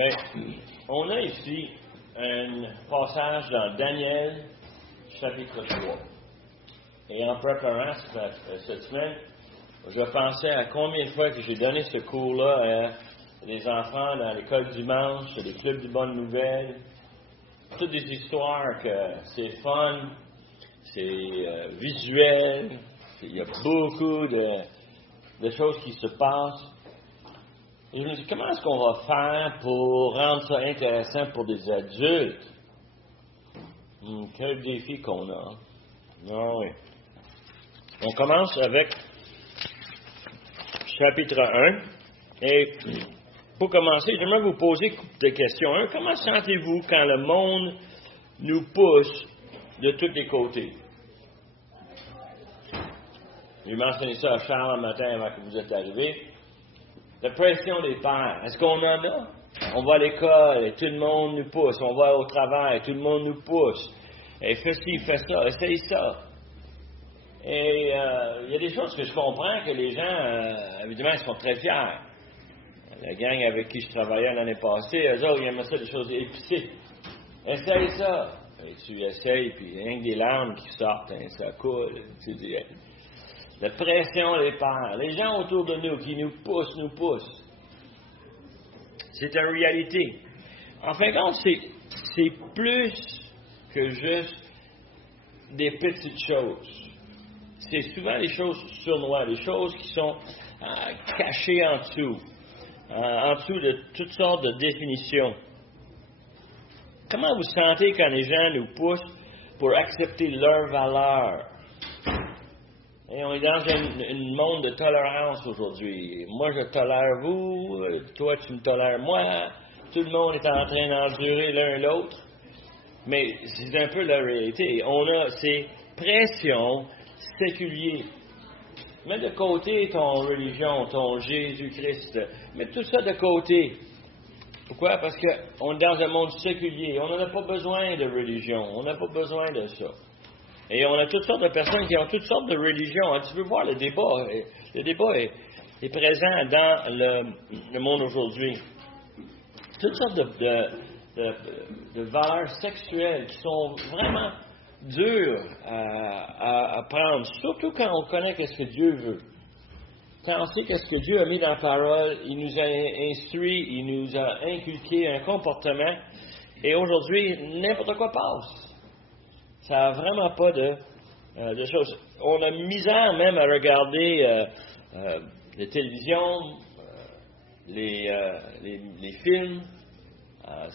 Mais on a ici un passage dans Daniel, chapitre 3. Et en préparant cette semaine, je pensais à combien de fois que j'ai donné ce cours-là à des enfants dans l'école dimanche, les clubs de bonnes nouvelles. Toutes des histoires que c'est fun, c'est visuel, il y a beaucoup de choses qui se passent. Et je me dis, comment est-ce qu'on va faire pour rendre ça intéressant pour des adultes? Quel défi qu'on a. Ah oui. On commence avec chapitre 1. Et pour commencer, j'aimerais vous poser des questions. Comment sentez-vous quand le monde nous pousse de tous les côtés? J'ai mentionné ça à Charles le matin avant que vous êtes arrivés. La pression des pères, est-ce qu'on en a? On va à l'école et tout le monde nous pousse. On va au travail et tout le monde nous pousse. Et fais ci, fais ça, essaye ça. Et il y a des choses que je comprends que les gens, évidemment, ils sont très fiers. La gang avec qui je travaillais l'année passée, eux autres, ils aimaient ça, des choses épicées. Essaye ça. Et tu essayes, puis il y a rien que des larmes qui sortent, hein, ça coule. Tu dis, la pression des pères, les gens autour de nous qui nous poussent. C'est une réalité. En fin de compte, c'est plus que juste des petites choses. C'est souvent des choses sournoises, des choses qui sont cachées en dessous de toutes sortes de définitions. Comment vous sentez quand les gens nous poussent pour accepter leurs valeurs? Et on est dans un monde de tolérance aujourd'hui. Moi, je tolère vous, toi, tu me tolères moi. Tout le monde est en train d'endurer l'un l'autre. Mais c'est un peu la réalité. On a ces pressions séculières. Mets de côté ton religion, ton Jésus-Christ. Mets tout ça de côté. Pourquoi? Parce qu'on est dans un monde séculier. On n'en a pas besoin de religion. On n'a pas besoin de ça. Et on a toutes sortes de personnes qui ont toutes sortes de religions. Tu veux voir le débat. Le débat est présent dans le monde aujourd'hui. Toutes sortes de valeurs sexuelles qui sont vraiment dures à prendre. Surtout quand on connaît ce que Dieu veut. Quand on sait ce que Dieu a mis dans la parole, il nous a instruit, il nous a inculqué un comportement. Et aujourd'hui, n'importe quoi passe. Ça n'a vraiment pas de choses. On a misère même à regarder la télévision, les films.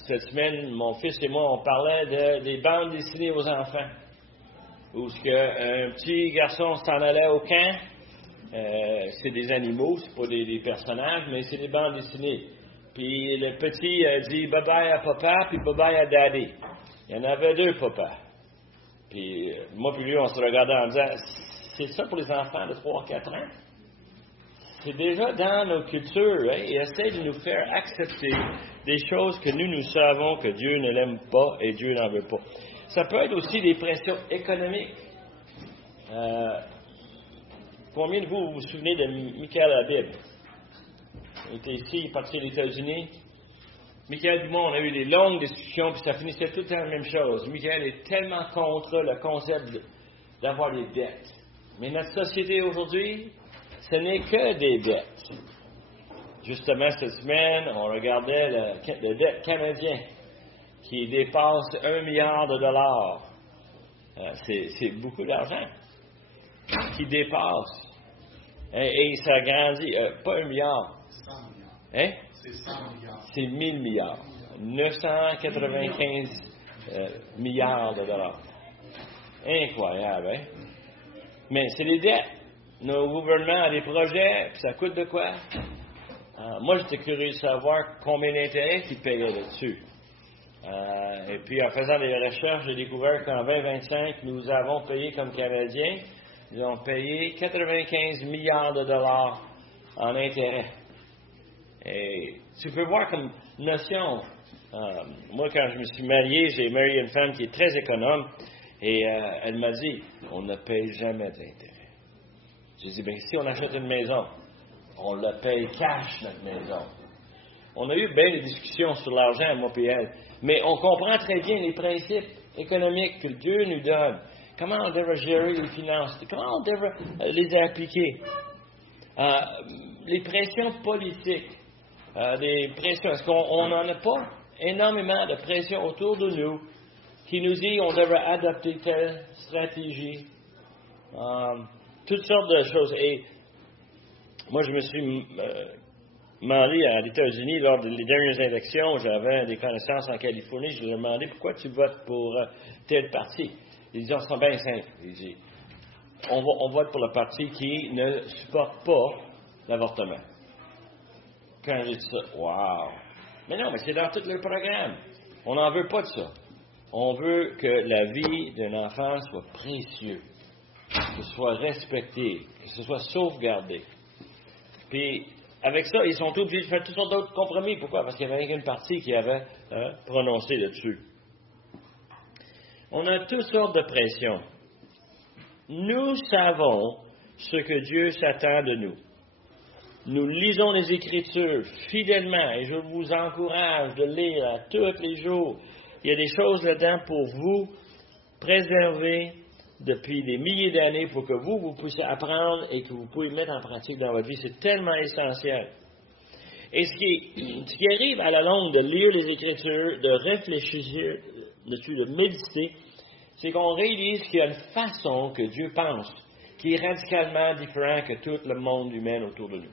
Cette semaine, mon fils et moi, on parlait des bandes dessinées aux enfants. Où un petit garçon s'en allait au camp. C'est des animaux, c'est pas des personnages, mais c'est des bandes dessinées. Puis le petit dit bye-bye à papa, puis bye-bye à daddy. Il y en avait deux papas. Puis moi puis lui, on se regardait en disant, c'est ça pour les enfants de 3-4 ans? C'est déjà dans nos cultures, hein? Et essaie de nous faire accepter des choses que nous savons que Dieu ne l'aime pas et Dieu n'en veut pas. Ça peut être aussi des pressions économiques. Combien de vous vous souvenez de Michael Habib? Il était ici, il est parti aux États-Unis. Michael et moi, on a eu des longues discussions, puis ça finissait tout le temps la même chose. Michael est tellement contre le concept d'avoir des dettes. Mais notre société aujourd'hui, ce n'est que des dettes. Justement, cette semaine, on regardait le dette canadien qui dépasse $1 milliard. C'est beaucoup d'argent qui dépasse. Et ça grandit. Pas 1 milliard. 100 milliards. Hein? C'est 100 milliards. C'est 1000 milliards. 995 milliards de dollars. Incroyable, hein? Mais c'est les dettes. Nos gouvernements ont des projets, puis ça coûte de quoi? Moi, j'étais curieux de savoir combien d'intérêts qu'ils payaient là-dessus. Et puis, en faisant des recherches, j'ai découvert qu'en 2025, nous avons payé comme Canadiens, nous avons payé 95 milliards de dollars en intérêts. Et tu peux voir comme notion. Moi, quand je me suis marié, j'ai marié une femme qui est très économe, et elle m'a dit, on ne paye jamais d'intérêt. J'ai dit, bien, si on achète une maison, on la paye cash, notre maison. On a eu bien des discussions sur l'argent, moi et elle. Mais on comprend très bien les principes économiques que Dieu nous donne. Comment on devrait gérer les finances? Comment on devrait les appliquer? Les pressions politiques, des pressions. Est-ce qu'on n'en a pas énormément de pression autour de nous qui nous dit qu'on devrait adopter telle stratégie? Toutes sortes de choses. Et moi, je me suis demandé à l'États-Unis, lors des dernières élections, j'avais des connaissances en Californie, je leur ai demandé pourquoi tu votes pour tel parti. Ils disaient, c'est bien simple. Ils disaient, on vote pour le parti qui ne supporte pas l'avortement. Quand j'ai dit ça, wow! Mais non, mais c'est dans tout le programme. On n'en veut pas de ça. On veut que la vie d'un enfant soit précieuse, que ce soit respecté, que ce soit sauvegardé. Puis, avec ça, ils sont obligés de faire toutes sortes d'autres compromis. Pourquoi? Parce qu'il y avait une partie qui avait prononcé là-dessus. On a toutes sortes de pressions. Nous savons ce que Dieu s'attend de nous. Nous lisons les Écritures fidèlement et je vous encourage de lire tous les jours. Il y a des choses là-dedans pour vous préserver depuis des milliers d'années pour que vous puissiez apprendre et que vous puissiez mettre en pratique dans votre vie. C'est tellement essentiel. Et ce qui arrive à la longue de lire les Écritures, de réfléchir dessus, de méditer, c'est qu'on réalise qu'il y a une façon que Dieu pense qui est radicalement différente que tout le monde humain autour de nous.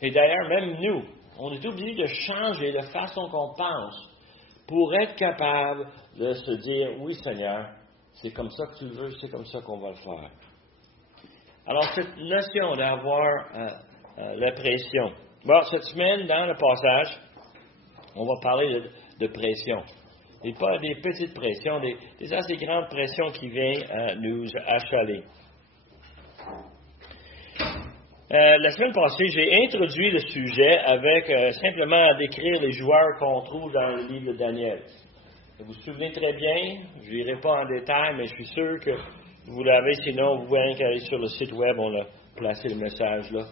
Et d'ailleurs, même nous, on est obligé de changer la façon qu'on pense pour être capable de se dire, oui Seigneur, c'est comme ça que tu le veux, c'est comme ça qu'on va le faire. Alors, cette notion d'avoir la pression. Bon, cette semaine, dans le passage, on va parler de pression. Et pas des petites pressions, des assez grandes pressions qui viennent nous achaler. La semaine passée, j'ai introduit le sujet avec simplement à décrire les joueurs qu'on trouve dans le livre de Daniel. Vous vous souvenez très bien, je n'irai pas en détail, mais je suis sûr que vous l'avez, sinon vous pouvez aller sur le site web, on a placé le message là.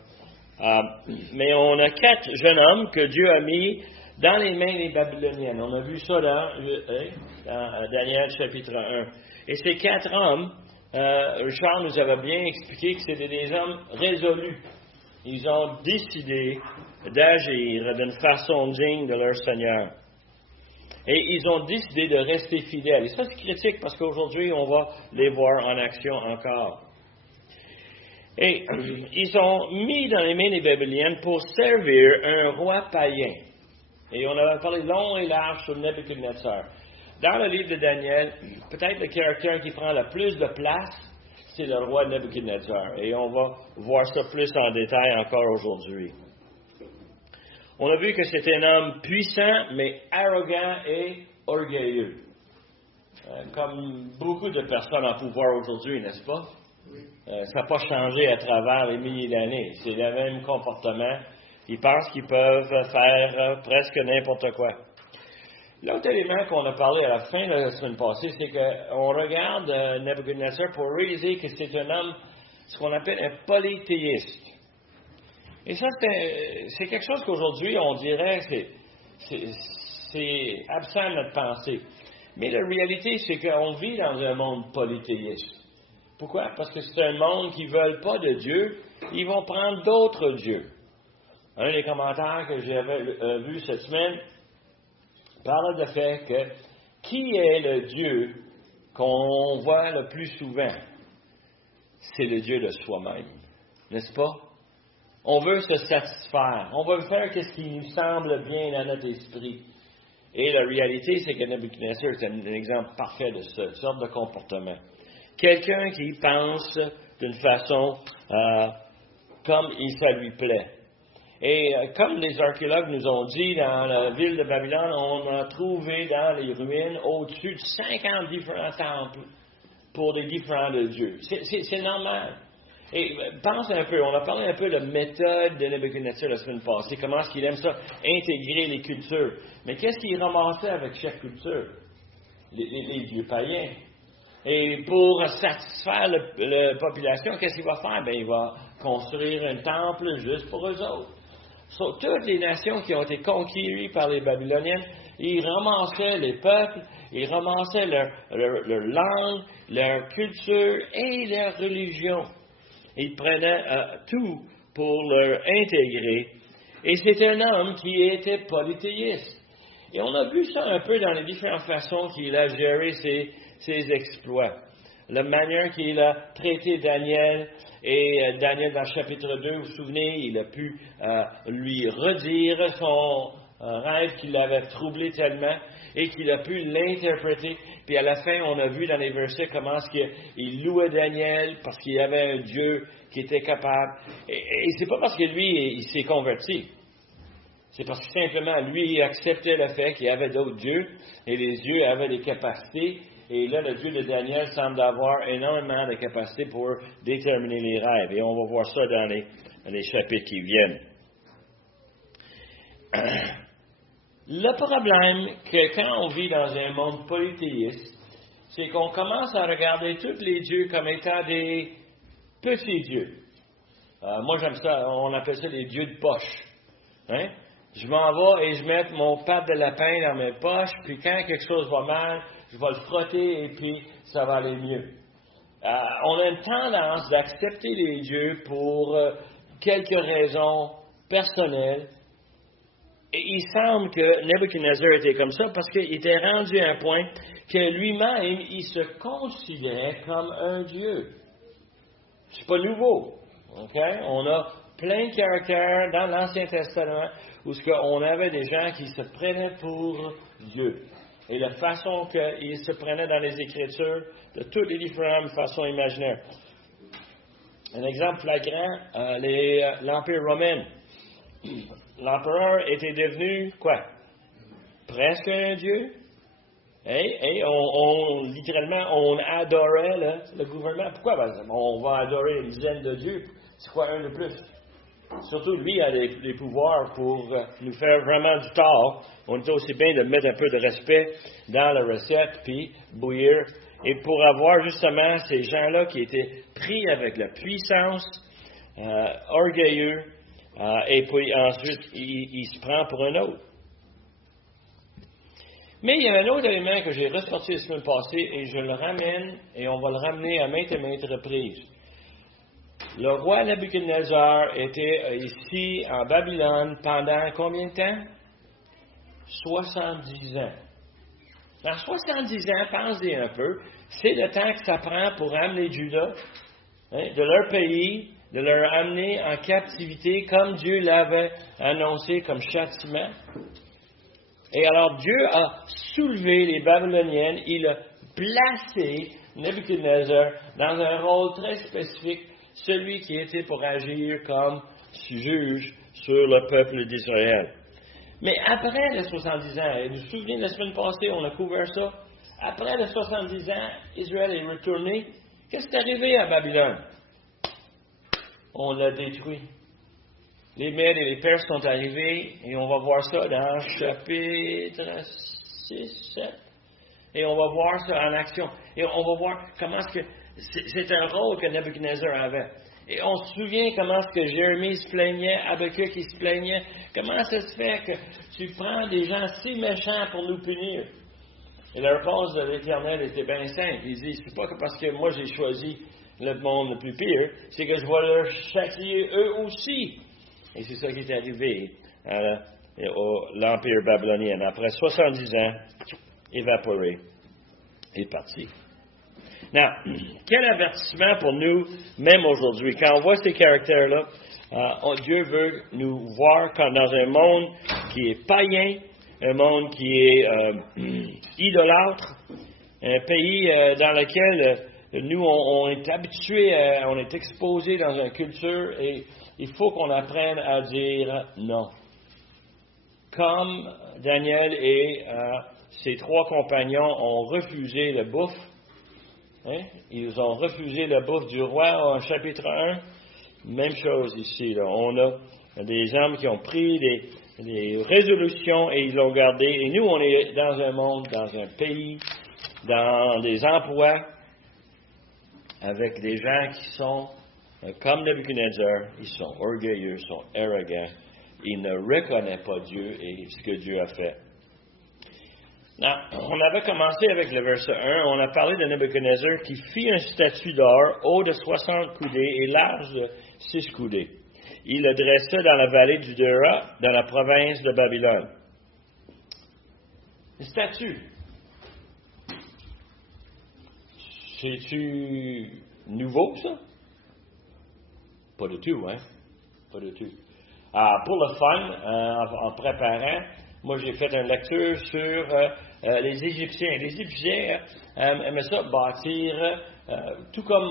Mais on a 4 jeunes hommes que Dieu a mis dans les mains des Babyloniennes. On a vu ça dans Daniel chapitre 1. Et ces 4 hommes, Richard nous avait bien expliqué que c'était des hommes résolus. Ils ont décidé d'agir d'une façon digne de leur Seigneur. Et ils ont décidé de rester fidèles. Et ça, c'est critique parce qu'aujourd'hui, on va les voir en action encore. Et ils sont mis dans les mains des Babyloniennes pour servir un roi païen. Et on avait parlé long et large sur Nebuchadnezzar. Dans le livre de Daniel, peut-être le caractère qui prend le plus de place, c'est le roi Nebuchadnezzar. Et on va voir ça plus en détail encore aujourd'hui. On a vu que c'était un homme puissant, mais arrogant et orgueilleux. Comme beaucoup de personnes en pouvoir aujourd'hui, n'est-ce pas? Ça n'a pas changé à travers les milliers d'années. C'est le même comportement. Ils pensent qu'ils peuvent faire presque n'importe quoi. L'autre élément qu'on a parlé à la fin de la semaine passée, c'est qu'on regarde Nebuchadnezzar pour réaliser que c'est un homme, ce qu'on appelle un polythéiste. Et ça, c'est quelque chose qu'aujourd'hui, on dirait, c'est absent de notre pensée. Mais la réalité, c'est qu'on vit dans un monde polythéiste. Pourquoi? Parce que c'est un monde qui ne veut pas de Dieu, ils vont prendre d'autres dieux. Un des commentaires que j'avais vu cette semaine parle du fait que qui est le Dieu qu'on voit le plus souvent? C'est le Dieu de soi-même, n'est-ce pas? On veut se satisfaire, on veut faire ce qui nous semble bien à notre esprit. Et la réalité, c'est que Nebuchadnezzar est un exemple parfait de cette sorte de comportement. Quelqu'un qui pense d'une façon comme ça lui plaît. Et comme les archéologues nous ont dit, dans la ville de Babylone, on a trouvé dans les ruines au-dessus de 50 différents temples pour des différents dieux. C'est normal. Et pense un peu, on a parlé un peu de la méthode de Nebuchadnezzar la semaine passée, comment est-ce qu'il aime ça, intégrer les cultures. Mais qu'est-ce qu'il ramassait avec chaque culture? Les dieux païens. Et pour satisfaire la population, qu'est-ce qu'il va faire? Bien, il va construire un temple juste pour eux autres. Sur toutes les nations qui ont été conquéries par les Babyloniens, ils ramassaient les peuples, ils ramassaient leur langue, leur culture et leur religion. Ils prenaient tout pour leur intégrer. Et c'était un homme qui était polythéiste. Et on a vu ça un peu dans les différentes façons qu'il a géré ses exploits. La manière qu'il a traité Daniel, et Daniel dans le chapitre 2, vous vous souvenez, il a pu lui redire son rêve qui l'avait troublé tellement et qu'il a pu l'interpréter. Puis à la fin, on a vu dans les versets comment il louait Daniel parce qu'il y avait un Dieu qui était capable. Et c'est pas parce que lui, il s'est converti. C'est parce que simplement, lui, il acceptait le fait qu'il y avait d'autres dieux et les dieux avaient des capacités. Et là, le Dieu de Daniel semble avoir énormément de capacités pour déterminer les rêves. Et on va voir ça dans les chapitres qui viennent. Le problème que quand on vit dans un monde polythéiste, c'est qu'on commence à regarder tous les dieux comme étant des petits dieux. Moi, j'aime ça, on appelle ça des dieux de poche. Hein? Je m'en vais et je mets mon pâte de lapin dans mes poches, puis quand quelque chose va mal, je vais le frotter et puis ça va aller mieux. On a une tendance d'accepter les dieux pour quelques raisons personnelles. Et il semble que Nebuchadnezzar était comme ça parce qu'il était rendu à un point que lui-même, il se considérait comme un dieu. C'est pas nouveau. Okay? On a plein de caractères dans l'Ancien Testament où on avait des gens qui se prenaient pour Dieu. Et la façon qu'ils se prenaient dans les Écritures, de toutes les différentes façons imaginaires. Un exemple flagrant, l'Empire romain. L'empereur était devenu, quoi? Presque un dieu. Et littéralement, on adorait le gouvernement. Pourquoi? Ben, on va adorer une dizaine de dieux. C'est quoi un de plus? Surtout, lui a les pouvoirs pour nous faire vraiment du tort. On est aussi bien de mettre un peu de respect dans la recette, puis bouillir. Et pour avoir justement ces gens-là qui étaient pris avec la puissance, orgueilleux, et puis ensuite, il se prend pour un autre. Mais il y a un autre élément que j'ai ressorti la semaine passée, et je le ramène, et on va le ramener à maintes et maintes reprises. Le roi Nebuchadnezzar était ici en Babylone pendant combien de temps? 70 ans. Dans 70 ans, pensez un peu, c'est le temps que ça prend pour amener Juda de leur pays, de leur amener en captivité comme Dieu l'avait annoncé comme châtiment. Et alors Dieu a soulevé les Babyloniennes, il a placé Nebuchadnezzar dans un rôle très spécifique, celui qui était pour agir comme juge sur le peuple d'Israël. Mais après les 70 ans, et vous vous souvenez, la semaine passée, on a couvert ça, après les 70 ans, Israël est retourné. Qu'est-ce qui est arrivé à Babylone? On l'a détruit. Les Mèdes et les Perses sont arrivés, et on va voir ça dans chapitre 6, 7. Et on va voir ça en action. Et on va voir comment est-ce que c'est un rôle que Nebuchadnezzar avait. Et on se souvient comment est-ce que Jérémie se plaignait, Habakkuk qui se plaignait. Comment ça se fait que tu prends des gens si méchants pour nous punir? Et la réponse de l'Éternel était bien simple. Il dit, c'est pas que parce que moi j'ai choisi le monde le plus pire, c'est que je vais leur châtier eux aussi. Et c'est ça qui est arrivé à l'Empire babylonien. Après 70 ans, évaporé et parti. Now, quel avertissement pour nous, même aujourd'hui, quand on voit ces caractères-là, Dieu veut nous voir comme dans un monde qui est païen, un monde qui est idolâtre, un pays dans lequel nous, on est habitués, on est exposés dans une culture et il faut qu'on apprenne à dire non. Comme Daniel et ses 3 compagnons ont refusé la bouffe, ils ont refusé la bouffe du roi en chapitre 1, même chose ici. Là. On a des hommes qui ont pris des résolutions et ils l'ont gardé. Et nous, on est dans un monde, dans un pays, dans des emplois, avec des gens qui sont comme Nebuchadnezzar, ils sont orgueilleux, ils sont arrogants, il ne reconnaît pas Dieu et ce que Dieu a fait. On avait commencé avec le verset 1, on a parlé de Nebuchadnezzar qui fit une statue d'or haut de 60 coudées et large de 6 coudées. Il le dressa dans la vallée du Dura, dans la province de Babylone. Une statue. C'est-tu nouveau, ça? Pas du tout, hein? Pas du tout. Pour le fun, en préparant, moi j'ai fait une lecture sur les Égyptiens. Les Égyptiens aimaient ça bâtir, tout comme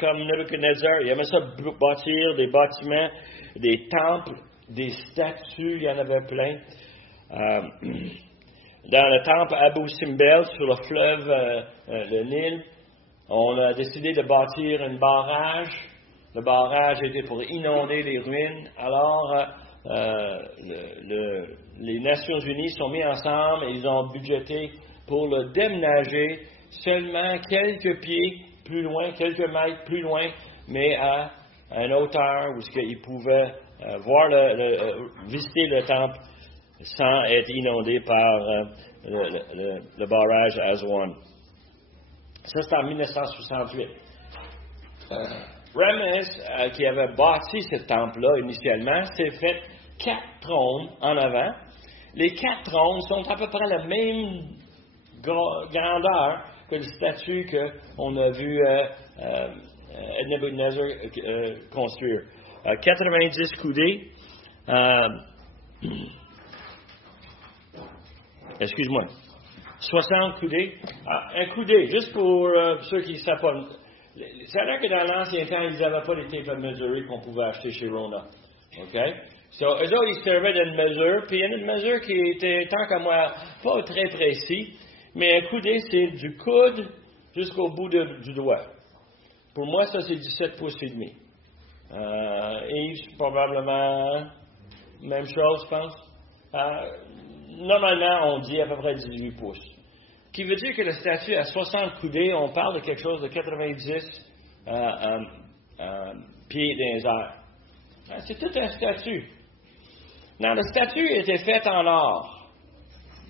Nebuchadnezzar, ils aimaient ça bâtir des bâtiments, des temples, des statues, il y en avait plein. Dans le temple Abu Simbel, sur le fleuve le Nil, on a décidé de bâtir un barrage. Le barrage était pour inonder les ruines. Alors, les Nations Unies sont mis ensemble et ils ont budgété pour le déménager seulement quelques pieds plus loin, quelques mètres plus loin, mais à une hauteur où ils pouvaient visiter le temple sans être inondés par le barrage Aswan. Ça, c'est en 1968. Ramès, qui avait bâti ce temple-là initialement, s'est fait 4 trônes en avant. Les 4 trônes sont à peu près la même grandeur que les statues qu'on a vu Nebuchadnezzar construire. 90 coudées. Excuse-moi. 60 coudées. Un coudé, juste pour ceux qui ne savent pas. C'est vrai que dans l'ancien temps, ils n'avaient pas les tapes à mesurer qu'on pouvait acheter chez Rona. OK? So, eux autres, ils servaient d'une mesure, puis il y en a une mesure qui était, tant qu'à moi, pas très précis, mais un coudé, c'est du coude jusqu'au bout du doigt. Pour moi, ça, c'est 17 pouces et demi. Yves, probablement, même chose, je pense. Normalement, on dit à peu près 18 pouces. Qui veut dire que le statut à 60 coudées, on parle de quelque chose de 90 pieds dans les airs. C'est tout un statut. Non, le statut était fait en or.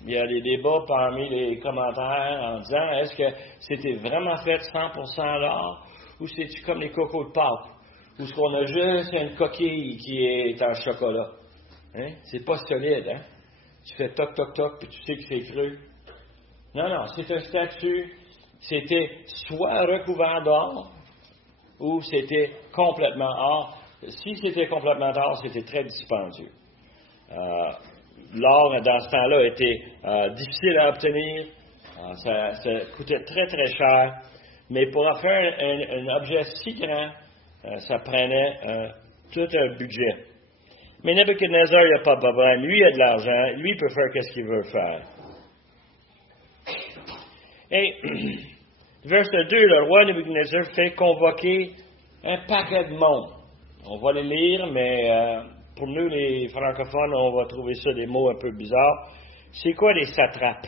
Il y a des débats parmi les commentaires en disant, est-ce que c'était vraiment fait 100% en or ou c'est-tu comme les cocos de Pâques, où ce qu'on a juste une coquille qui est en chocolat. Hein? C'est pas solide, hein? Tu fais toc, toc, toc, puis tu sais que c'est cru. Non, c'est un statut. C'était soit recouvert d'or ou c'était complètement or. Si c'était complètement d'or, c'était très dispendieux. L'or, dans ce temps-là, était difficile à obtenir. Ça coûtait très, très cher. Mais pour en faire un objet si grand, ça prenait tout un budget. Mais Nebuchadnezzar, il n'y a pas de problème. Lui, il a de l'argent. Lui, il peut faire ce qu'il veut faire. Et, verset 2, le roi Nebuchadnezzar fait convoquer un paquet de monde. On va les lire, mais pour nous, les francophones, on va trouver ça des mots un peu bizarres. C'est quoi les satrapes?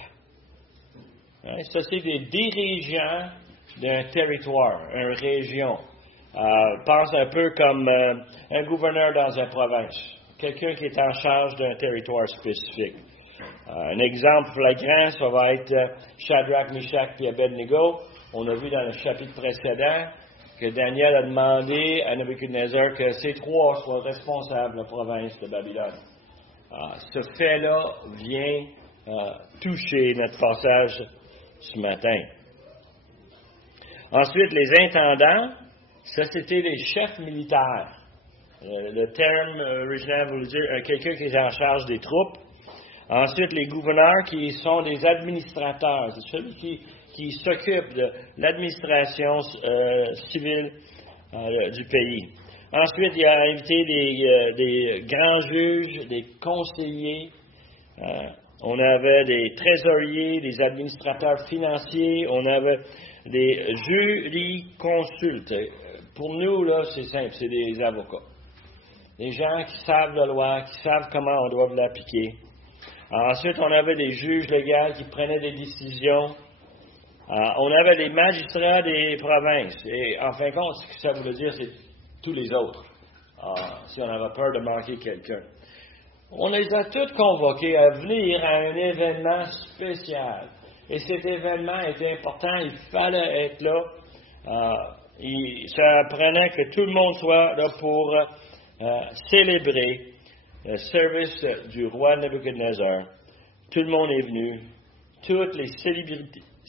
Hein, ça, c'est des dirigeants d'un territoire, une région. Pense un peu comme un gouverneur dans une province. Quelqu'un qui est en charge d'un territoire spécifique. Un exemple flagrant, ça va être Shadrach, Meshach et Abednego. On a vu dans le chapitre précédent que Daniel a demandé à Nebuchadnezzar que ces 3 soient responsables de la province de Babylone. Ce fait-là vient toucher notre passage ce matin. Ensuite, les intendants, ça c'était les chefs militaires. Le terme original voulait dire quelqu'un qui est en charge des troupes. Ensuite, les gouverneurs qui sont des administrateurs. C'est celui qui s'occupe de l'administration civile du pays. Ensuite, il a invité des grands juges, des conseillers. On avait des trésoriers, des administrateurs financiers. On avait des jurisconsultes. Pour nous, là, c'est simple, c'est des avocats. Des gens qui savent la loi, qui savent comment on doit l'appliquer. Ensuite, on avait des juges légaux qui prenaient des décisions. On avait des magistrats des provinces. Et en fin de compte, ce que ça voulait dire, c'est tous les autres. Si on avait peur de manquer quelqu'un. On les a tous convoqués à venir à un événement spécial. Et cet événement était important, il fallait être là. Ça prenait que tout le monde soit là pour célébrer le service du roi Nebuchadnezzar. Tout le monde est venu, toutes les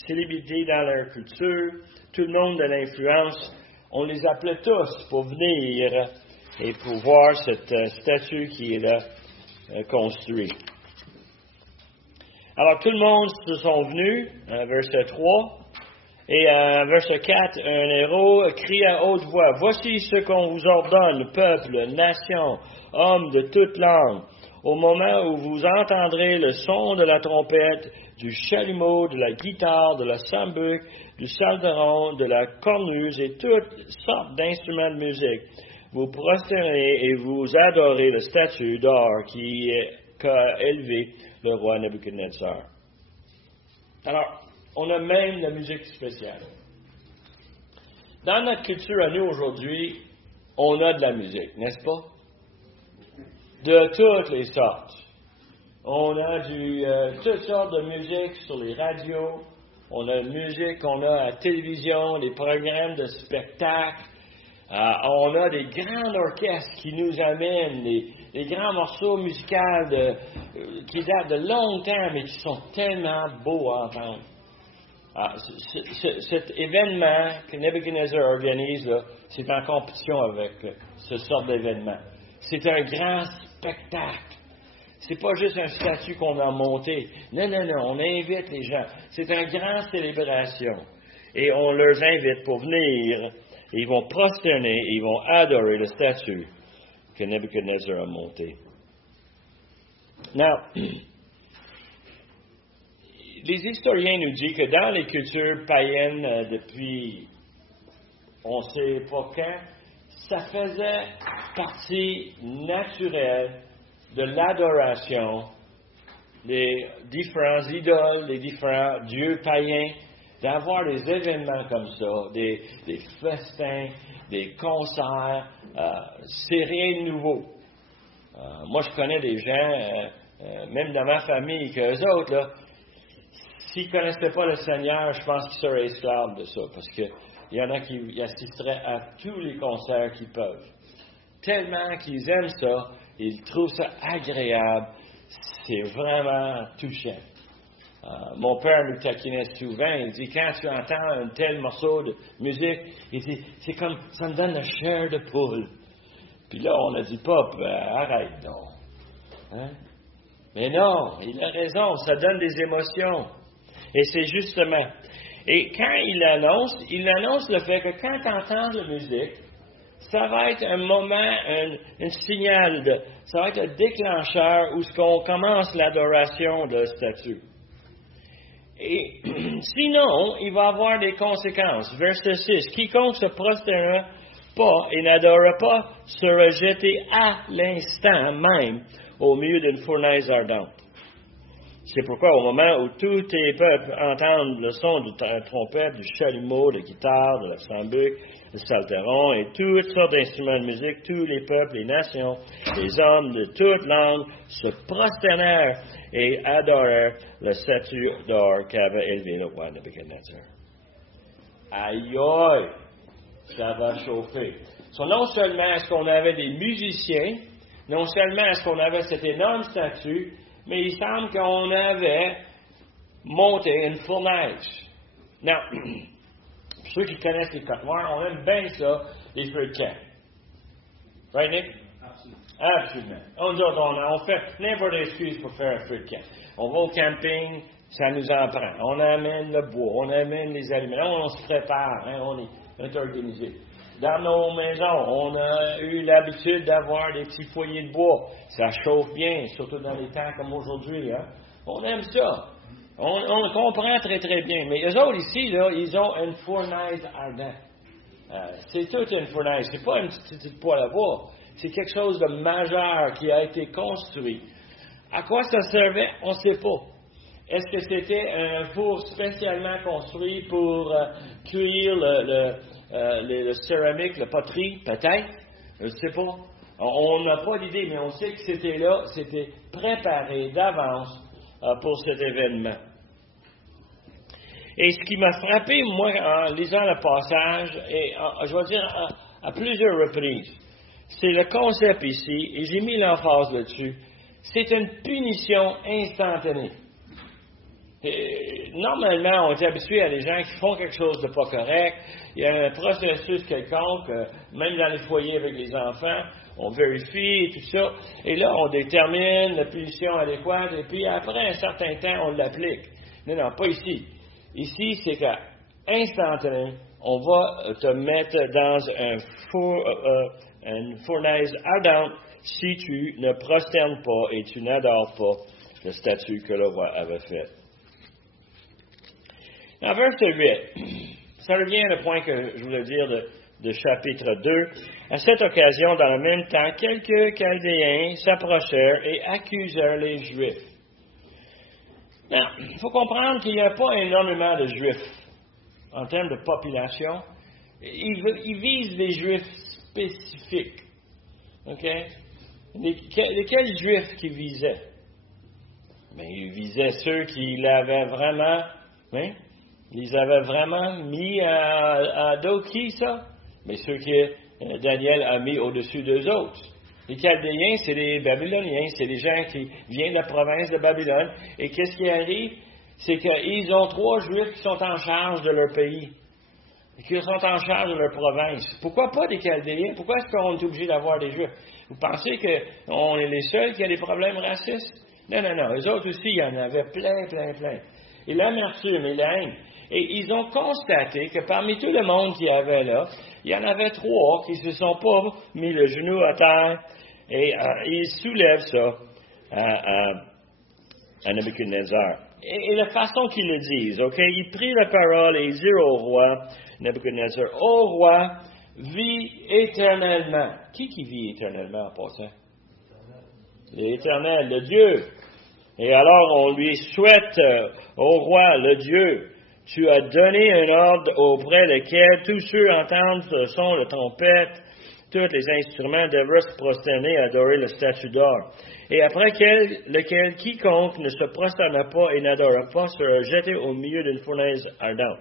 célébrités dans leur culture, tout le monde de l'influence, on les appelait tous pour venir et pour voir cette statue qui est là construite. Alors tout le monde se sont venus, verset 3, et verset 4, un héros crie à haute voix, « Voici ce qu'on vous ordonne, peuple, nation, hommes de toute langue. Au moment où vous entendrez le son de la trompette, du chalumeau, de la guitare, de la sambuc, du psalteron, de la cornemuse et toutes sortes d'instruments de musique, vous prosternez et vous adorez la statue d'or qu'a élevé le roi Nebuchadnezzar. » Alors, on a même la musique spéciale. Dans notre culture à nous aujourd'hui, on a de la musique, n'est-ce pas? De toutes les sortes. On a toutes sortes de musique sur les radios. On a une musique qu'on a à la télévision, des programmes de spectacles. On a des grands orchestres qui nous amènent des grands morceaux musicaux qui datent de longtemps, mais qui sont tellement beaux à entendre. Cet événement que Nebuchadnezzar organise, là, c'est en compétition avec ce sort d'événement. C'est un grand spectacle. C'est pas juste un statut qu'on a monté. Non, on invite les gens. C'est une grande célébration. Et on leur invite pour venir. Et ils vont prosterner, et ils vont adorer le statut que Nebuchadnezzar a monté. Now, les historiens nous disent que dans les cultures païennes depuis on ne sait pas quand, ça faisait partie naturelle de l'adoration des différents idoles, des différents dieux païens, d'avoir des événements comme ça, des festins, des concerts, c'est rien de nouveau. Moi, je connais des gens, même dans ma famille, qu'eux autres, là, s'ils ne connaissaient pas le Seigneur, je pense qu'ils seraient esclaves de ça, parce qu'il y en a qui assisteraient à tous les concerts qu'ils peuvent. Tellement qu'ils aiment ça, ils trouvent ça agréable, c'est vraiment touchant. Mon père nous taquinait souvent, il dit, quand tu entends un tel morceau de musique, il dit, c'est comme, ça me donne la chair de poule. Puis là, on a dit, Pop, arrête donc. Hein? Mais non, il a raison, ça donne des émotions. Et c'est justement. Et quand il annonce le fait que quand tu entends la musique, ça va être un moment, un signal, ça va être un déclencheur où on commence l'adoration de la statue. Et sinon, il va avoir des conséquences. Verset 6. Quiconque se prosternera pas et n'adorera pas sera jeté à l'instant même au milieu d'une fournaise ardente. C'est pourquoi au moment où tous les peuples entendent le son de la trompette, du chalumeau, de la guitare, de la sambuc, du psalteron et toutes sortes d'instruments de musique, tous les peuples, les nations, les hommes de toutes langues se prosternèrent et adorèrent la statue d'or qu'avait élevé le roi Nebuchadnezzar. Aïe aïe, ça va chauffer. So, non seulement est-ce qu'on avait des musiciens, non seulement est-ce qu'on avait cette énorme statue, mais il semble qu'on avait monté une fournaise. Now, pour ceux qui connaissent les Côtes Noires, on aime bien ça, les feux de camp. Right, Nick? Absolument. On fait n'importe quelle excuse pour faire un feu de camp. On va au camping, ça nous en prend. On amène le bois, on amène les aliments, on se prépare, hein, on est organisé. Dans nos maisons, on a eu l'habitude d'avoir des petits foyers de bois. Ça chauffe bien, surtout dans les temps comme aujourd'hui. Hein? On aime ça. On comprend très, très bien. Mais eux autres ici, là, ils ont une fournaise ardente. C'est toute une fournaise. C'est pas une petite poêle à bois. C'est quelque chose de majeur qui a été construit. À quoi ça servait? On ne sait pas. Est-ce que c'était un four spécialement construit pour cuire le céramique, la poterie? Peut-être. Je ne sais pas. On n'a pas d'idée, mais on sait que c'était là, c'était préparé d'avance pour cet événement. Et ce qui m'a frappé, moi, en lisant le passage, et je vais dire à plusieurs reprises, c'est le concept ici, et j'ai mis l'emphase là-dessus, c'est une punition instantanée. Et, normalement, on est habitué à des gens qui font quelque chose de pas correct, il y a un processus quelconque, même dans les foyers avec les enfants, on vérifie et tout ça, et là, on détermine la punition adéquate, et puis après un certain temps, on l'applique. Non, pas ici. Ici, c'est qu'à instantané, on va te mettre dans une fournaise ardente si tu ne prosternes pas et tu n'adores pas le statut que le roi avait fait. En verset 8, ça revient à le point que je voulais dire de chapitre 2. À cette occasion, dans le même temps, quelques Chaldéens s'approchèrent et accusèrent les Juifs. Now, il faut comprendre qu'il n'y a pas énormément de Juifs en termes de population. Ils visent des Juifs spécifiques. OK? Lesquels Juifs qu'ils visaient? Bien, ils visaient ceux qui l'avaient vraiment, hein? Ils avaient vraiment mis à dos qui, ça? Mais ceux que Daniel a mis au-dessus d'eux autres. Les Chaldéens, c'est les Babyloniens, c'est les gens qui viennent de la province de Babylone. Et qu'est-ce qui arrive? C'est qu'ils ont 3 Juifs qui sont en charge de leur pays, et qui sont en charge de leur province. Pourquoi pas des Chaldéens? Pourquoi est-ce qu'on est obligé d'avoir des Juifs? Vous pensez qu'on est les seuls qui ont des problèmes racistes? Non. Eux autres aussi, il y en avait plein. Et l'amertume et la haine. Et ils ont constaté que parmi tout le monde qu'il y avait là, il y en avait 3 qui ne se sont pas mis le genou à terre et ils soulèvent ça à Nebuchadnezzar. Et la façon qu'ils le disent, OK, ils prirent la parole et ils dirent au roi Nebuchadnezzar, ô roi, vis éternellement. Qui vit éternellement en passant? L'Éternel, le Dieu. Et alors on lui souhaite, ô roi, le Dieu, tu as donné un ordre auprès lequel tous ceux entendent le son de trompette, tous les instruments devraient se prosterner et adorer le statue d'or. Et après lequel quiconque ne se prosterne pas et n'adore pas sera jeté au milieu d'une fournaise ardente.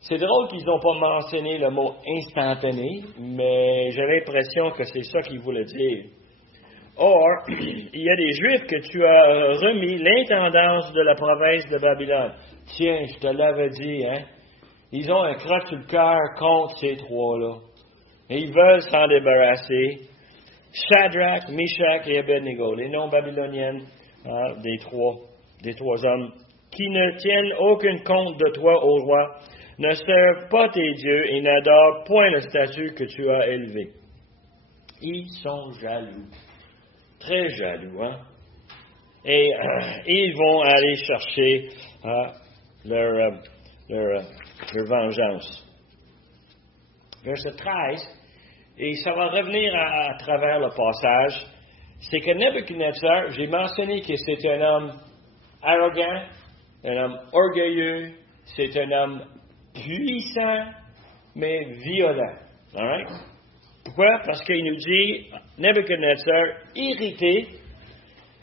C'est drôle qu'ils n'ont pas mentionné le mot instantané, mais j'ai l'impression que c'est ça qu'ils voulaient dire. Or, il y a des Juifs que tu as remis l'intendance de la province de Babylone. Tiens, je te l'avais dit, hein? Ils ont un croc sur le cœur contre ces 3-là. Et ils veulent s'en débarrasser. Shadrach, Meshach et Abednego, les noms babyloniennes des trois hommes, qui ne tiennent aucun compte de toi, ô roi, ne servent pas tes dieux et n'adorent point le statut que tu as élevé. Ils sont jaloux. Très jaloux, hein? Et ils vont aller chercher leur vengeance. Verset 13, et ça va revenir à travers le passage, c'est que Nebuchadnezzar, j'ai mentionné que c'est un homme arrogant, un homme orgueilleux, c'est un homme puissant, mais violent. All right? Pourquoi? Parce qu'il nous dit, Nebuchadnezzar, irrité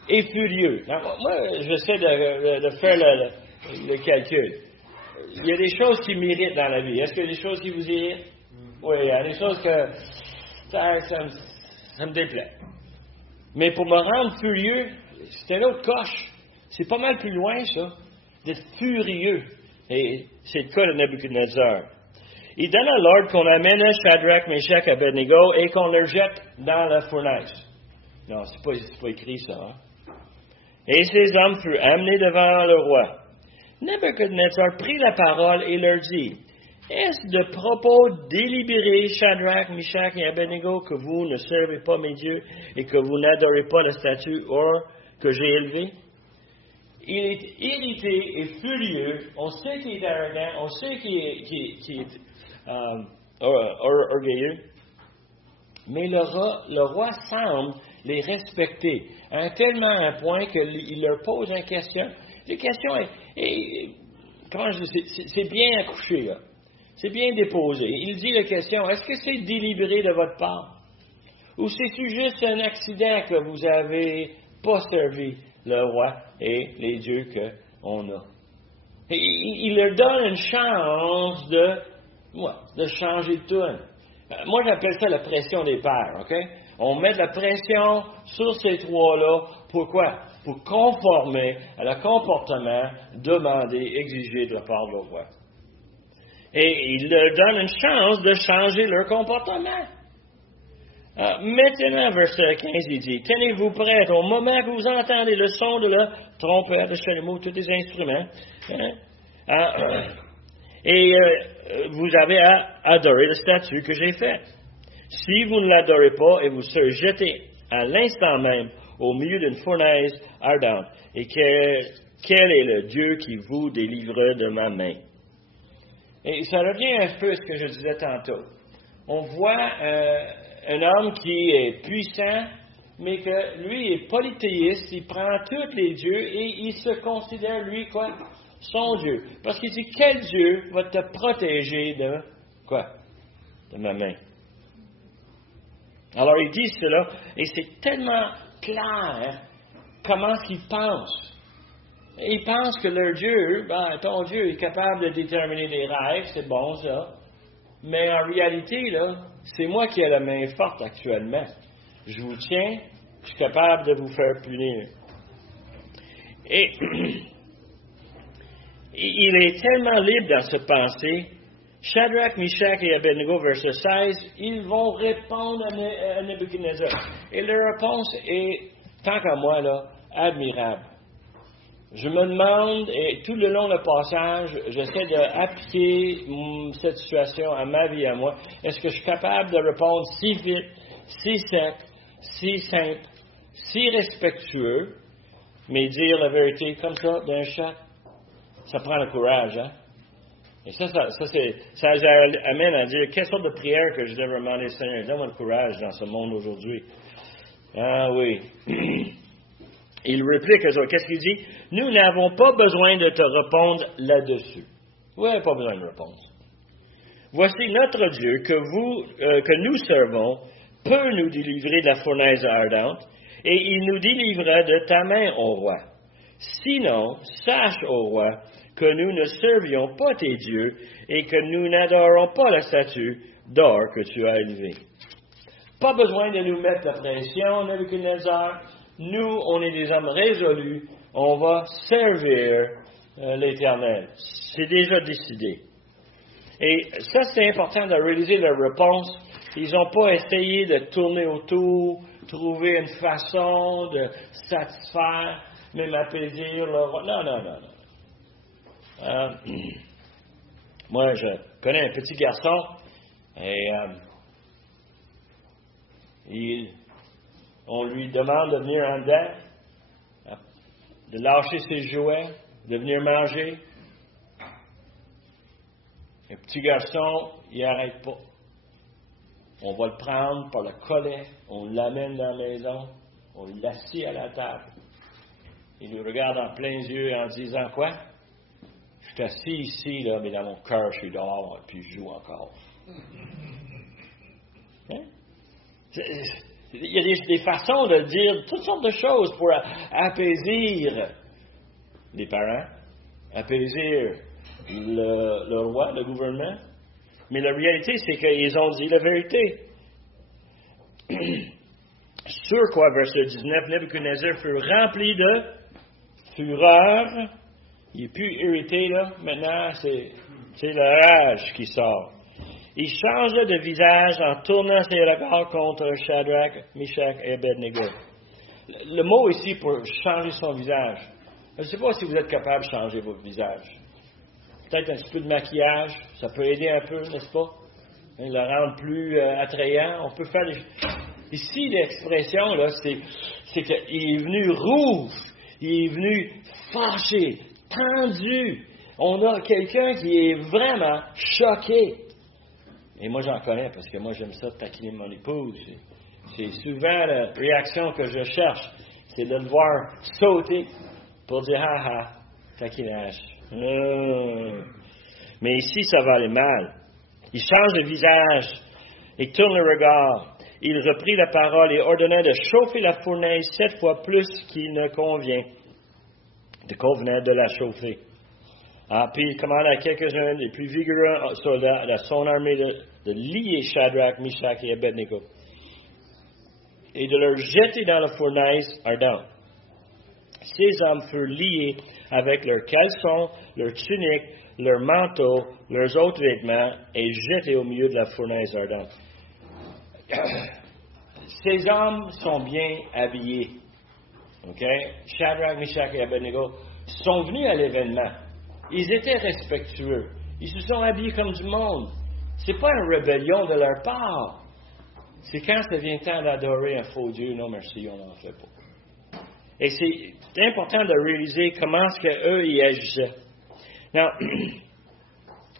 et furieux. Alors, moi, j'essaie de faire le calcul. Il y a des choses qui m'irritent dans la vie. Est-ce qu'il y a des choses qui vous irritent? Oui, il y a des choses que ça me déplaît. Mais pour me rendre furieux, c'est un autre coche. C'est pas mal plus loin, ça, d'être furieux. Et c'est le cas de Nebuchadnezzar. Il donne à l'ordre qu'on amène Shadrach, Meshach et Abednego et qu'on le jette dans la fournaise. Non, c'est pas écrit ça. Hein? Et ces hommes furent amenés devant le roi. Nebuchadnezzar prit la parole et leur dit, est-ce de propos délibérés, Shadrach, Meshach et Abednego, que vous ne servez pas mes dieux et que vous n'adorez pas la statue or que j'ai élevée? Il est irrité et furieux. On sait qu'il est arrogant. On sait qu'il est orgueilleux. Mais le roi semble les respecter à tellement un point qu'il leur pose une question. La question comment je dis, c'est bien accouché, là. C'est bien déposé. Il dit la question, est-ce que c'est délibéré de votre part? Ou c'est juste un accident que vous n'avez pas servi le roi et les dieux qu'on a? Et il leur donne une chance de changer de tune. Moi, j'appelle ça la pression des pères, OK? On met de la pression sur ces trois-là. Pourquoi? Pour conformer à le comportement demandé, exigé de la part du roi. Et il leur donne une chance de changer leur comportement. Maintenant, verset 15, il dit, « Tenez-vous prêts au moment que vous entendez le son de la trompette, le chalumeau, tous les instruments. Vous avez à adorer le statut que j'ai fait. Si vous ne l'adorez pas et vous serez jetés à l'instant même au milieu d'une fournaise ardente, et quel est le Dieu qui vous délivre de ma main? » Et ça revient un peu à ce que je disais tantôt. On voit un homme qui est puissant, mais que lui est polythéiste, il prend tous les dieux et il se considère, lui, quoi? Son Dieu. Parce qu'il dit, quel Dieu va te protéger de quoi? De ma main. Alors il dit cela, et c'est tellement clair comment ils pensent. Ils pensent que leur Dieu, ton Dieu est capable de déterminer des rêves, c'est bon ça. Mais en réalité, là, c'est moi qui ai la main forte actuellement. Je vous tiens, je suis capable de vous faire punir. Et il est tellement libre dans cette pensée. Shadrach, Meshach et Abednego, verset 16, ils vont répondre à Nebuchadnezzar. Et leur réponse est, tant qu'à moi, là, admirable. Je me demande, et tout le long du passage, j'essaie d'appliquer cette situation à ma vie, à moi. Est-ce que je suis capable de répondre si vite, si sec, si simple, si respectueux, mais dire la vérité comme ça, d'un chat? Ça prend le courage, hein? Et ça amène à dire, quelle sorte de prière que je devrais demander, Seigneur, donne-moi le courage dans ce monde aujourd'hui. Ah oui. Il réplique à ça. Qu'est-ce qu'il dit? Nous n'avons pas besoin de te répondre là-dessus. Vous n'avez pas besoin de répondre. Voici notre Dieu que nous servons peut nous délivrer de la fournaise ardente, et il nous délivrera de ta main, ô roi. Sinon, sache, ô roi, que nous ne servions pas tes dieux et que nous n'adorons pas la statue d'or que tu as élevée. Pas besoin de nous mettre la pression, Nebuchadnezzar. Nous, on est des hommes résolus. On va servir l'Éternel. C'est déjà décidé. Et ça, c'est important de réaliser leur réponse. Ils n'ont pas essayé de tourner autour, trouver une façon de satisfaire, même apaiser leur... Non. Moi, je connais un petit garçon et on lui demande de venir en dedans, de lâcher ses jouets, de venir manger. Un petit garçon, il n'arrête pas. On va le prendre par le collet, on l'amène dans la maison, on l'assied à la table. Il nous regarde en plein yeux en disant quoi? Je suis assis ici, là, mais dans mon cœur, je suis dehors, puis je joue encore. Hein? Il y a des façons de dire toutes sortes de choses pour apaiser les parents, apaiser le roi, le gouvernement. Mais la réalité, c'est qu'ils ont dit la vérité. Sur quoi, verset 19, Nebuchadnezzar fut rempli de fureur. Il n'est plus irrité, là. Maintenant, c'est la rage qui sort. Il changea de visage en tournant ses regards contre Shadrach, Meshach et Abednego. Le mot ici pour changer son visage. Je ne sais pas si vous êtes capable de changer votre visage. Peut-être un petit peu de maquillage, ça peut aider un peu, n'est-ce pas? Le rendre plus attrayant. On peut faire des... Ici, l'expression, là, c'est qu'il est venu rouge, il est venu fâché, tendu. On a quelqu'un qui est vraiment choqué. Et moi, j'en connais, parce que moi, j'aime ça taquiner mon épouse. C'est souvent la réaction que je cherche, c'est de le voir sauter pour dire « Ha ha, taquinage ». Mais ici, ça va aller mal. Il change de visage, il tourne le regard. il reprit la parole et ordonna de chauffer la fournaise 7 fois plus qu'il ne convenait de la chauffer. Puis il commanda à quelques-uns des plus vigoureux soldats de son armée de lier Shadrach, Meshach et Abednego et de leur jeter dans la fournaise ardente. Ces hommes furent liés avec leurs caleçons, leurs tuniques, leurs manteaux, leurs autres vêtements et jetés au milieu de la fournaise ardente. Ces hommes sont bien habillés. OK? Shadrach, Meshach et Abednego sont venus à l'événement. Ils étaient respectueux. Ils se sont habillés comme du monde. C'est pas une rébellion de leur part. C'est quand ça vient temps d'adorer un faux Dieu, non merci, on n'en fait pas. Et c'est important de réaliser comment est-ce qu'eux y agissaient. Now,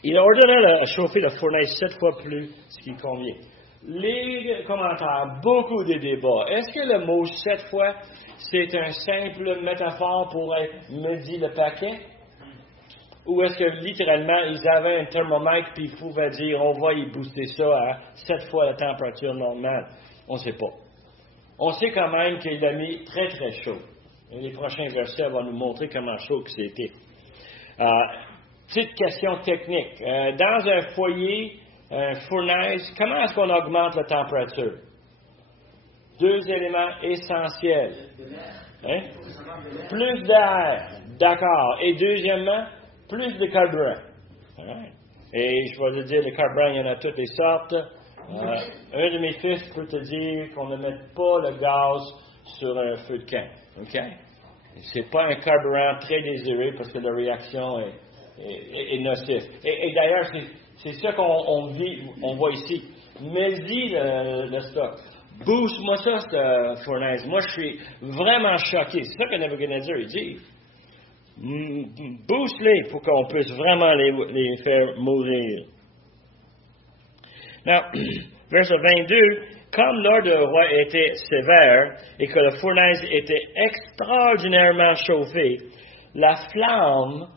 il ordonna de chauffer la fournaise 7 fois plus, ce qui convient. Les commentaires, beaucoup de débats. Est-ce que le mot 7 fois, c'est un simple métaphore pour être midi le paquet? Ou est-ce que littéralement, ils avaient un thermomètre puis ils pouvaient dire, on va y booster ça à 7 fois la température normale? On ne sait pas. On sait quand même qu'il a mis très très chaud. Et les prochains versets vont nous montrer comment chaud que c'était. Petite question technique. Dans un foyer, fournaise, comment est-ce qu'on augmente la température? 2 éléments essentiels. Hein? Plus d'air, d'accord. Et deuxièmement, plus de carburant. Right. Et je vais te dire, le carburant, il y en a toutes les sortes. Un de mes fils peut te dire qu'on ne mette pas le gaz sur un feu de camp. OK? C'est pas un carburant très désiré parce que la réaction est nocive. Et d'ailleurs, c'est ça qu'on voit ici. Mets-y le stock. Booste-moi ça, cette fournaise. Moi, je suis vraiment choqué. C'est ça que Nebuchadnezzar dit. Booste-les pour qu'on puisse vraiment les faire mourir. Now, verset 22, comme l'ordre du roi était sévère et que la fournaise était extraordinairement chauffée, la flamme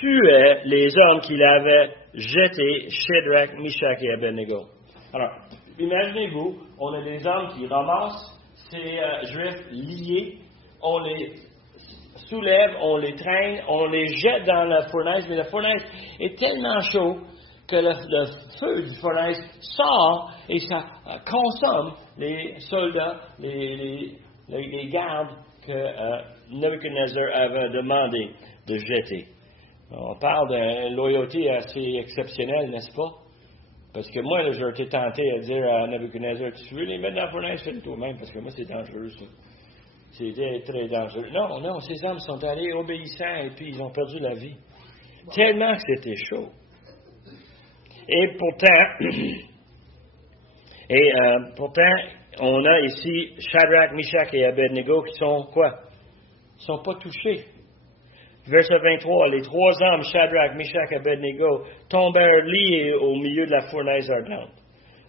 tuait les hommes qui l'avaient jeté, Shadrach, Meshach et Abednego. Alors, imaginez-vous, on a des hommes qui ramassent ces Juifs liés, on les soulève, on les traîne, on les jette dans la fournaise, mais la fournaise est tellement chaude que le feu du fournaise sort et ça consomme les soldats, les gardes que Nebuchadnezzar avait demandé de jeter. On parle d'une loyauté assez exceptionnelle, n'est-ce pas? Parce que moi, j'ai été tenté à dire à Nebuchadnezzar, tu veux les mettre dans la fournaise, fais-le toi-même, parce que moi, c'est dangereux, ça. C'était très dangereux. Non, ces hommes sont allés obéissants et puis ils ont perdu la vie. Tellement que c'était chaud. Et pourtant, on a ici Shadrach, Meshach et Abednego qui sont quoi? Ils ne sont pas touchés. Verset 23, les 3 hommes, Shadrach, Meshach et Abednego, tombèrent liés au milieu de la fournaise ardente.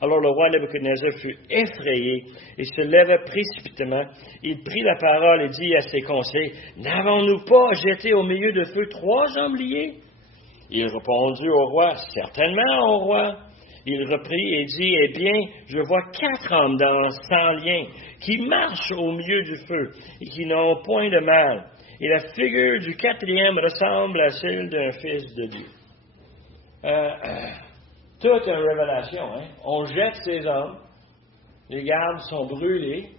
Alors le roi Nebuchadnezzar fut effrayé et se leva précipitamment. Il prit la parole et dit à ses conseillers, « N'avons-nous pas jeté au milieu de feu 3 hommes liés? » Il répondit au roi, « Certainement, au roi. » Il reprit et dit, « Eh bien, je vois 4 hommes sans lien qui marchent au milieu du feu et qui n'ont point de mal. Et la figure du 4e ressemble à celle d'un fils de Dieu. » Toute une révélation, hein? On jette ces hommes, les gardes sont brûlés,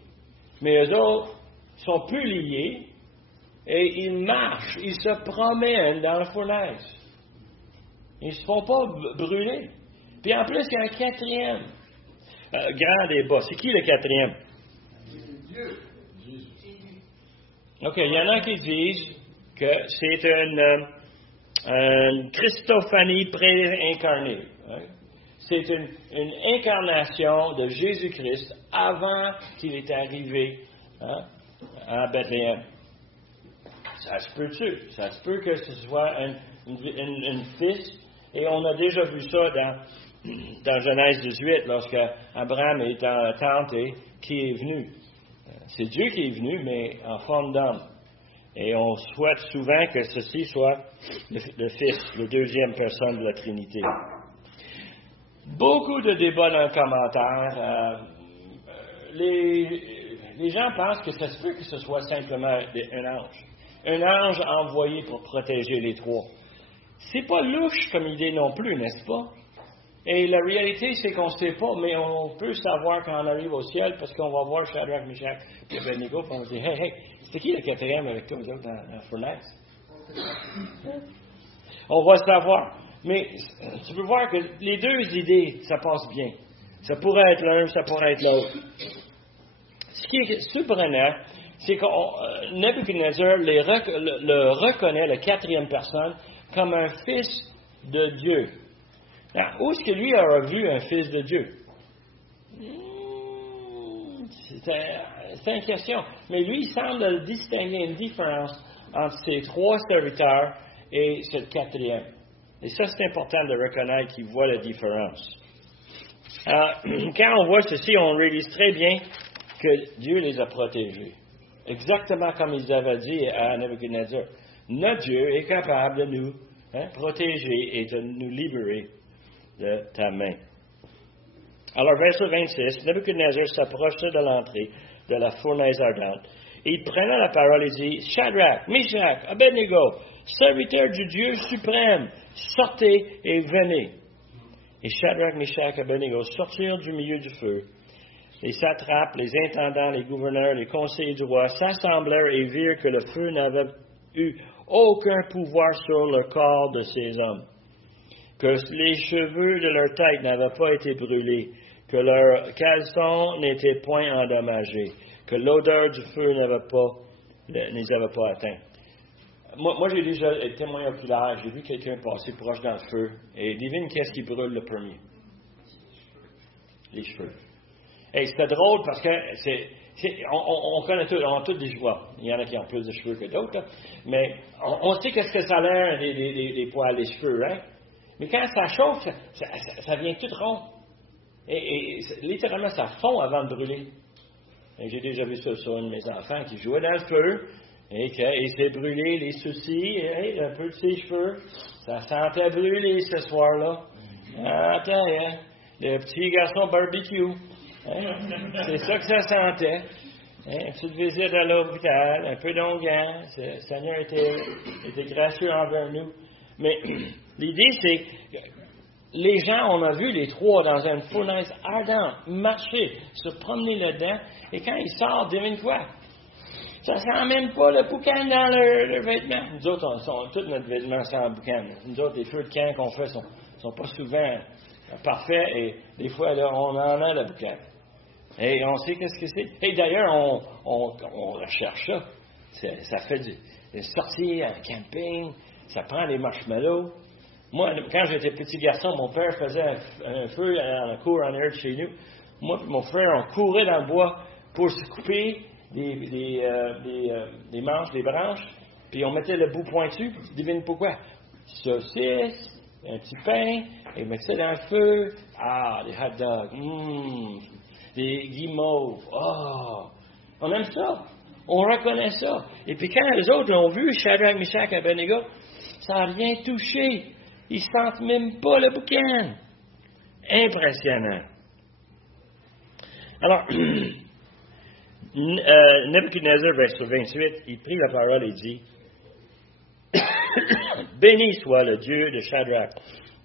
mais eux autres sont plus liés et ils marchent, ils se promènent dans la fournaise. Ils ne se font pas brûler. Puis en plus, il y a un 4e. Grand débat. C'est qui le 4e? Dieu. OK, il y en a qui disent que c'est une Christophanie pré-incarnée. Hein? C'est une incarnation de Jésus-Christ avant qu'il est arrivé à Bethléem. Ça se peut-tu? Ça se peut que ce soit une fils. Et on a déjà vu ça dans Genèse 18, lorsque Abraham est en tente et qui est venu. C'est Dieu qui est venu, mais en forme d'homme. Et on souhaite souvent que ceci soit le Fils, la 2e personne de la Trinité. Beaucoup de débats dans le commentaire. les gens pensent que ça se peut que ce soit simplement un ange. Un ange envoyé pour protéger les trois. C'est pas louche comme idée non plus, n'est-ce pas? Et la réalité, c'est qu'on ne sait pas, mais on peut savoir quand on arrive au ciel, parce qu'on va voir Shadrach, Meshach et Abednego, puis on va dire, hey, c'était qui le quatrième avec toi, vous autres, dans la fournaise? On va savoir. Mais tu peux voir que les deux idées, ça passe bien. Ça pourrait être l'un, ça pourrait être l'autre. Ce qui est surprenant, c'est que Nebuchadnezzar le reconnaît, la quatrième personne, comme un fils de Dieu. Alors, où est-ce que lui aura vu un fils de Dieu? C'est une question. Mais lui, il semble distinguer une différence entre ses trois serviteurs et ce quatrième. Et ça, c'est important de reconnaître qu'il voit la différence. Alors, quand on voit ceci, on réalise très bien que Dieu les a protégés. Exactement comme ils avaient dit à Nebuchadnezzar. Notre Dieu est capable de nous protéger et de nous libérer de ta main. Alors, verset 26, Nebuchadnezzar s'approcha de l'entrée de la fournaise ardente. Et il prenait la parole et dit, Shadrach, Meshach, Abednego, serviteurs du Dieu suprême, sortez et venez. Et Shadrach, Meshach et Abednego sortirent du milieu du feu. Les satrapes, les intendants, les gouverneurs, les conseillers du roi s'assemblèrent et virent que le feu n'avait eu aucun pouvoir sur le corps de ces hommes, que les cheveux de leur tête n'avaient pas été brûlés, que leurs caleçons n'étaient point endommagés, que l'odeur du feu ne les avait pas atteints. Moi, j'ai déjà été témoin oculaire, j'ai vu quelqu'un passer proche dans le feu, et devine qu'est-ce qui brûle le premier? Les cheveux. Et c'était drôle parce que on connaît tous, on a tous des cheveux. Il y en a qui ont plus de cheveux que d'autres, là. Mais on sait qu'est-ce que ça a l'air, les poils, les cheveux, hein? Mais quand ça chauffe, ça vient tout rond. Et littéralement, ça fond avant de brûler. Et j'ai déjà vu ça sur un de mes enfants qui jouait dans le feu, et il s'est brûlé les soucis, et un peu de ses cheveux. Ça sentait brûler ce soir-là. Attends, hein? Le petit garçon barbecue. Hein? C'est ça que ça sentait. Hein? Une petite visite à l'hôpital, un peu d'onguent. Le Seigneur était gracieux envers nous. Mais l'idée, c'est que les gens, on a vu les trois dans une fournaise ardente, marcher, se promener là-dedans, et quand ils sortent, devine quoi? Ça sent même pas le boucan dans leur vêtement. Nous autres, tout notre vêtement sent le boucan. Nous autres, les feux de camp qu'on fait sont pas souvent parfaits, et des fois, là, on en a le boucan. Et on sait qu'est-ce que c'est. Et d'ailleurs, on recherche ça. Ça fait des sorties en camping, ça prend des marshmallows. Moi, quand j'étais petit garçon, mon père faisait un feu dans la cour en arrière de chez nous. Moi et mon frère, on courait dans le bois pour se couper des manches, des branches, puis on mettait le bout pointu, puis devine pourquoi. Saucisse, un petit pain, et on mettait ça dans le feu. Ah, des hot dogs, des guimauves. Ah, on aime ça. On reconnaît ça. Et puis quand les autres ont vu Shadrach, Meshach et Abednego, ça n'a rien touché. Ils sentent même pas le boucan. Impressionnant. Alors, Nebuchadnezzar, verset 28, il prit la parole et dit, béni soit le Dieu de Shadrach,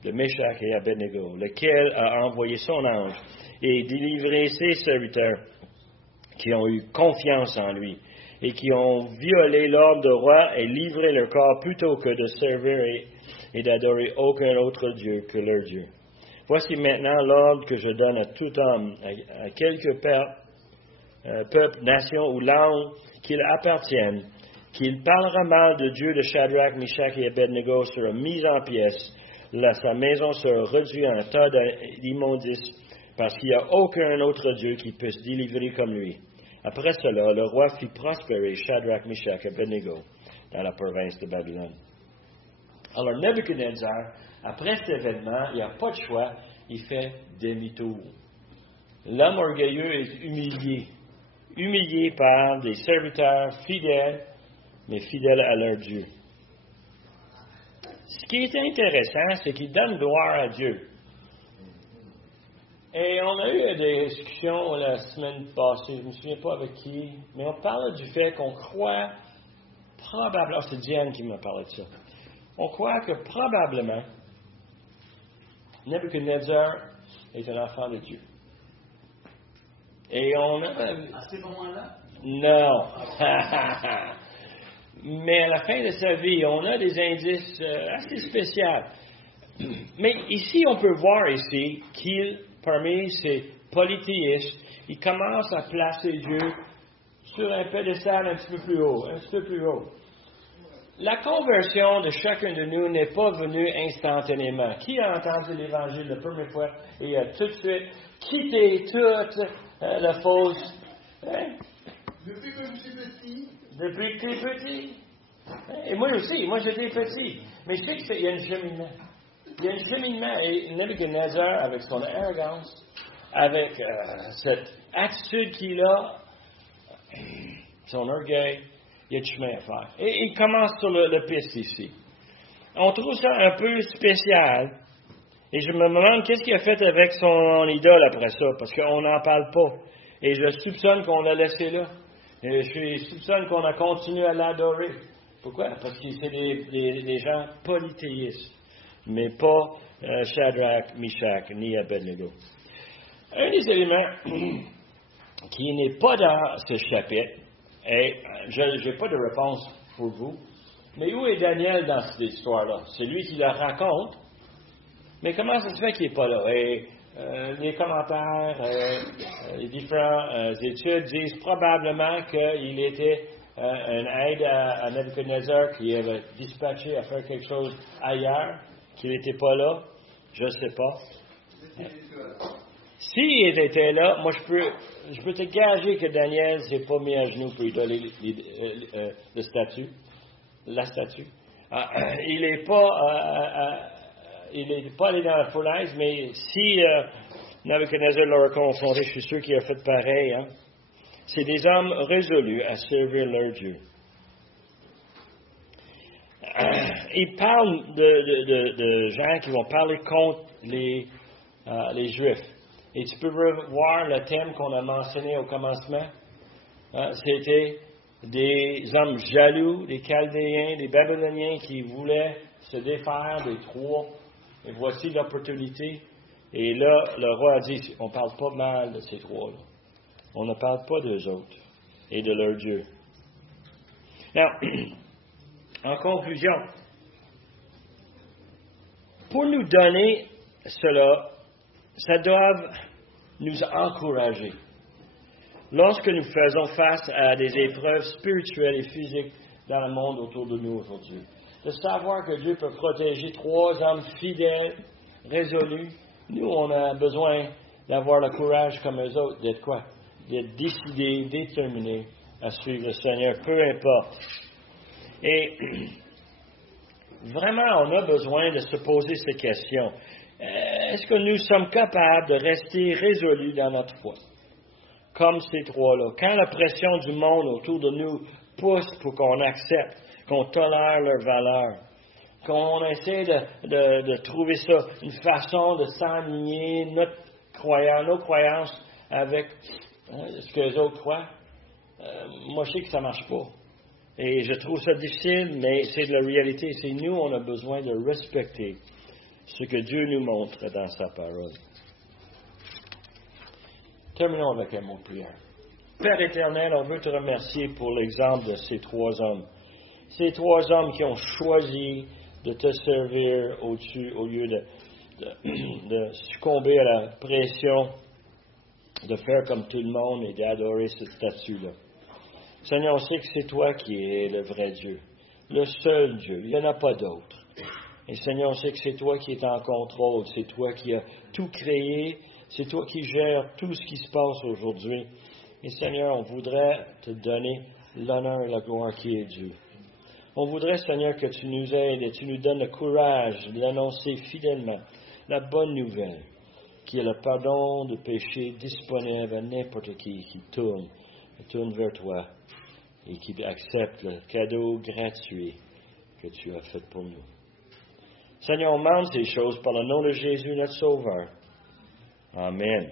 de Meshach et Abednego, lequel a envoyé son ange et délivré ses serviteurs qui ont eu confiance en lui et qui ont violé l'ordre du roi et livré leur corps plutôt que de servir et d'adorer aucun autre Dieu que leur Dieu. Voici maintenant l'ordre que je donne à tout homme, à quelque peuple, nation ou langue qu'il appartienne, qu'il parlera mal de Dieu de Shadrach, Meshach et Abednego sera mis en pièces, sa maison sera réduite en un tas d'immondices, parce qu'il n'y a aucun autre Dieu qui puisse délivrer comme lui. Après cela, le roi fit prospérer Shadrach, Meshach et Abednego dans la province de Babylone. Alors Nebuchadnezzar, après cet événement, il n'y a pas de choix, il fait demi-tour. L'homme orgueilleux est humilié par des serviteurs fidèles, mais fidèles à leur Dieu. Ce qui est intéressant, c'est qu'il donne gloire à Dieu. Et on a eu des discussions la semaine passée, je ne me souviens pas avec qui, mais on parlait du fait qu'on croit probablement, c'est Diane qui m'a parlé de ça, on croit que probablement Nebuchadnezzar est un enfant de Dieu. Et on a... À ce moment-là? Non. Mais à la fin de sa vie, on a des indices assez spéciaux. Mais ici, on peut voir ici qu'il, parmi ces polythéistes, il commence à placer Dieu sur un pédestal un petit peu plus haut, un petit peu plus haut. La conversion de chacun de nous n'est pas venue instantanément. Qui a entendu l'Évangile la première fois et a tout de suite quitté toute la fausse... Hein? Depuis que je suis petit. Depuis que tu es petit. Et moi aussi, moi j'étais petit. Mais je sais qu'il y a un cheminement. Il y a un cheminement. Et Nebuchadnezzar, avec son arrogance, avec cette attitude qu'il a, son orgueil, il y a du chemin à faire. Et il commence sur le piste ici. On trouve ça un peu spécial. Et je me demande qu'est-ce qu'il a fait avec son idole après ça, parce qu'on n'en parle pas. Et je soupçonne qu'on l'a laissé là. Et je soupçonne qu'on a continué à l'adorer. Pourquoi? Parce que c'est des gens polythéistes, mais pas Shadrach, Meshach, ni Abednego. Un des éléments qui n'est pas dans ce chapitre, et je n'ai pas de réponse pour vous, mais où est Daniel dans cette histoire-là? C'est lui qui la raconte, mais comment ça se fait qu'il n'est pas là? Et les commentaires, les différentes études disent probablement qu'il était une aide à Nebuchadnezzar qui avait dispatché à faire quelque chose ailleurs, qu'il n'était pas là. Je ne sais pas. S'il était là, moi je peux te gager que Daniel ne s'est pas mis à genoux pour lui donner la statue. Il n'est pas allé dans la foulaise, mais si Nebuchadnezzar l'aurait confronté, je suis sûr qu'il a fait pareil. Hein? C'est des hommes résolus à servir leur Dieu. Il parle de gens qui vont parler contre les Juifs. Et tu peux voir le thème qu'on a mentionné au commencement. C'était des hommes jaloux, des Chaldéens, des Babyloniens qui voulaient se défaire des trois. Et voici l'opportunité. Et là, le roi a dit, on ne parle pas mal de ces trois-là. On ne parle pas d'eux autres et de leur Dieu. Alors, en conclusion, pour nous donner cela, ça doit nous encourager. Lorsque nous faisons face à des épreuves spirituelles et physiques dans le monde autour de nous aujourd'hui, de savoir que Dieu peut protéger trois hommes fidèles, résolus, nous, on a besoin d'avoir le courage comme eux autres, d'être quoi? D'être décidés, déterminés à suivre le Seigneur, peu importe. Et vraiment, on a besoin de se poser ces questions. Est-ce que nous sommes capables de rester résolus dans notre foi? Comme ces trois-là. Quand la pression du monde autour de nous pousse pour qu'on accepte, qu'on tolère leurs valeurs, qu'on essaie de trouver ça, une façon de s'aligner nos croyances avec ce que les autres croient, moi je sais que ça ne marche pas. Et je trouve ça difficile, mais c'est de la réalité. C'est nous, on a besoin de respecter ce que Dieu nous montre dans sa parole. Terminons avec un mot de prière. Père éternel, on veut te remercier pour l'exemple de ces trois hommes. Ces trois hommes qui ont choisi de te servir au lieu de succomber à la pression de faire comme tout le monde et d'adorer cette statue-là. Seigneur, on sait que c'est toi qui es le vrai Dieu, le seul Dieu. Il n'y en a pas d'autre. Et Seigneur, on sait que c'est toi qui es en contrôle, c'est toi qui as tout créé, c'est toi qui gères tout ce qui se passe aujourd'hui. Et Seigneur, on voudrait te donner l'honneur et la gloire qui est due. On voudrait, Seigneur, que tu nous aides et tu nous donnes le courage de l'annoncer fidèlement, la bonne nouvelle, qui est le pardon de péché disponible à n'importe qui tourne vers toi et qui accepte le cadeau gratuit que tu as fait pour nous. Seigneur, on demande ces choses par le nom de Jésus, notre Sauveur. Amen.